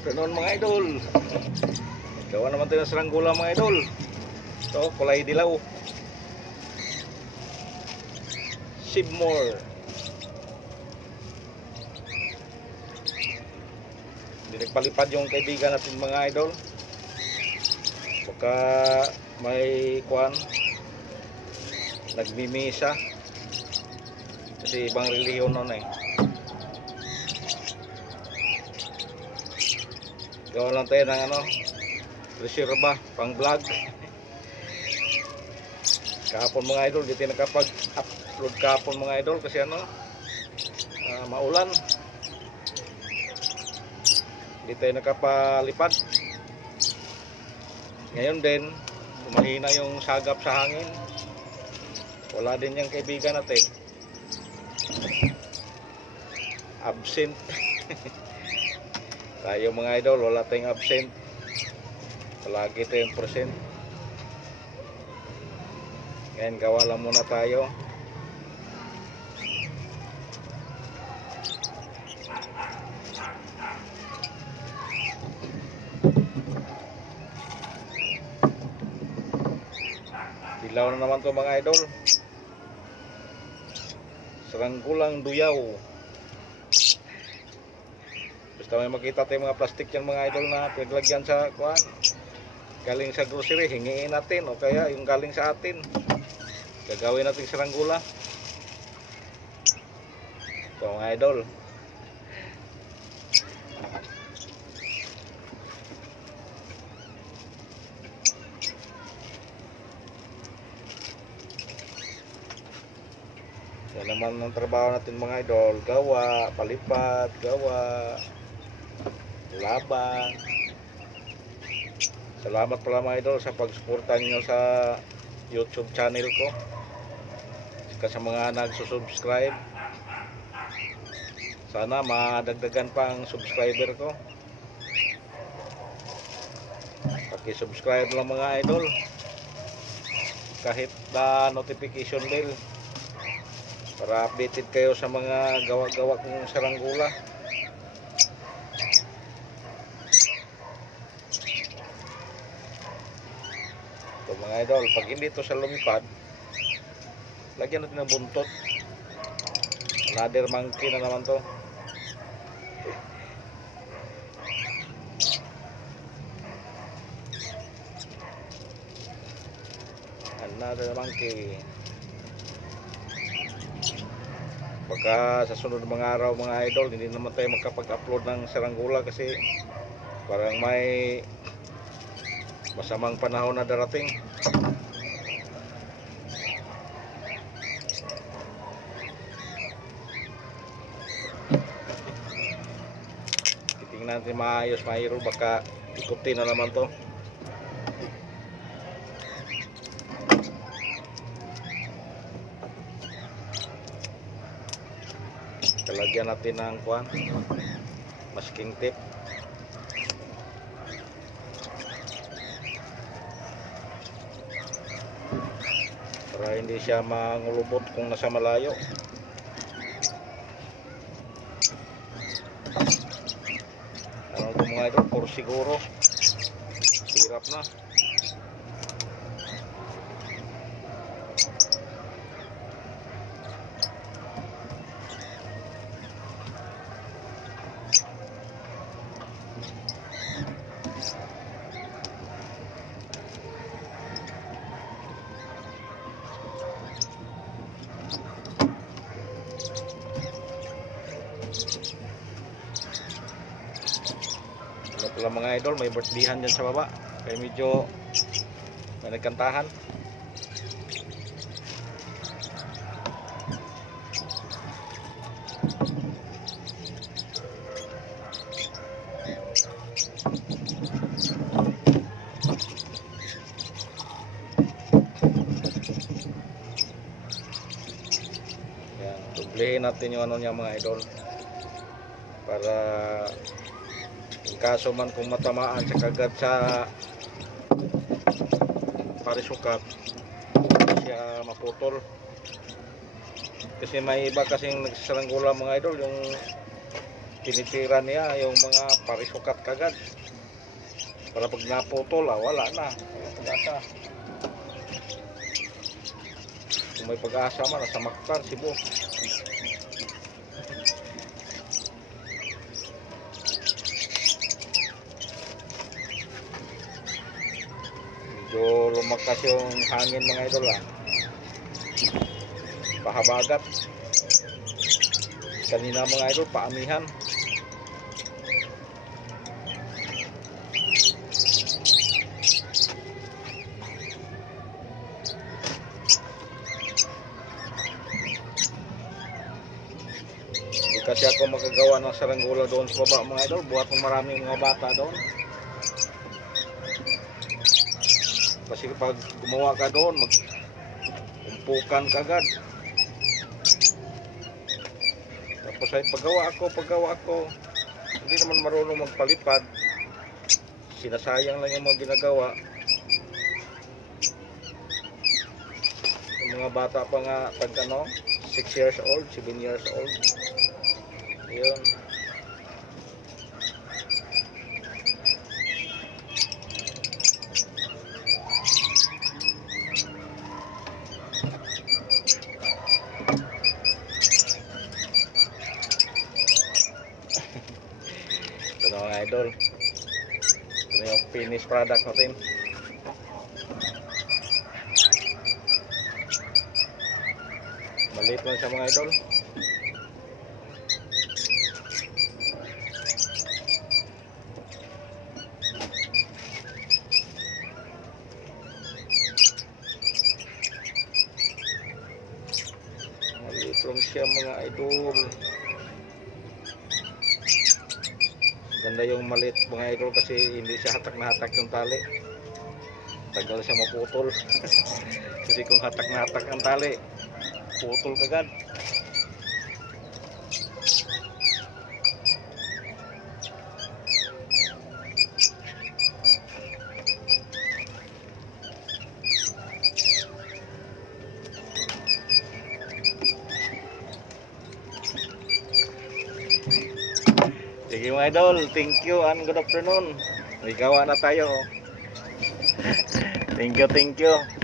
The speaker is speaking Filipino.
Ganon mga idol. Gawa naman tayo ng saranggola mga idol. Ito, kulay dilaw. Sibmore. Hindi nagpalipad yung kaibigan natin mga idol. Baka may kuwan, nagmimisa. Kasi ibang reliyon nun eh. Gawa lang tayo ng reserva pang vlog. Kahapon mga idol, di tayo nakapag-upload kahapon mga idol kasi maulan. Di tayo nakapalipad. Ngayon din, mahina yung sagap sa hangin. Wala din yung kaibigan natin. Absent. Tayo mga idol, wala tayong absent. Palagi tayong present. Ngayon, gawa lang muna tayo. Dilaw na naman to mga idol. Saranggolang duyaw. Basta may makita tayong mga plastic yan mga idol na pinaglagyan sa kuan, galing sa grocery, hingiin natin o kaya yung galing sa atin, gagawin natin saranggola. Ito mga idol. Yan naman ang trabaho natin mga idol. Gawa, palipad, gawa, laban. Salamat pala mga idol sa pagsuporta niyo sa YouTube channel ko. Sa mga nagsusubscribe, sana madagdagan pa ang subscriber ko. Paki-subscribe lang mga idol. Kahit na notification bell para updated kayo sa mga gawa-gawa kong saranggola. Ito mga idol, pag hindi ito sa lumipad, lagyan natin ng buntot. Another monkey na naman to. Another monkey. Baka sa sunod mga araw mga idol, hindi naman tayo makapag-upload ng saranggola kasi parang may masamang panahon na darating. Titingnan natin maayos mga idol, baka ikutin na naman to. Lagyan natin ng kuan, masking tape. Para hindi siya mangulubot kung nasa malayo. Ano ito mga idol, por siguro hirap na. Ano pala mga idol, may birthdayhan dyan sa baba, kaya medyo may nagkantahan. Yan, doblehin natin yung niya mga idol para kaso man kung matamaan sa kagat sa parisukat, siya maputol. Kasi may iba kasing nagsasaranggola mga idol, yung tinitira niya yung mga parisukat kagad. Para pag naputol, wala na. Walang pag-asa. Kung may pag-asa man, nasa Mactan, Cebu. Medyo lumakas yung hangin mga idol pahabagat. Kanina mga idol, paamihan. Hindi kasi ako magagawa ng saranggula doon sa baba mga idol. Buhat ng maraming mga bata doon. Kasi pag gumawa ka doon, magumpukan ka agad. Tapos ay paggawa ako, hindi naman marunong magpalipad. Sinasayang lang yung mga ginagawa. Yung mga bata pa nga, tag 6 years old, 7 years old. Yun. Ito na mga idol. Ito yung finished product natin. Maliit lang siya mga idol. Maliit lang siya mga idol. Ganda yung maliit mga idol kasi hindi siya hatak na hatak yung tali. Tagal siya maputol. Kasi kung hatak na hatak ang tali, putol kagad. Sige mga idol, thank you and good afternoon. May gawa na tayo. Thank you.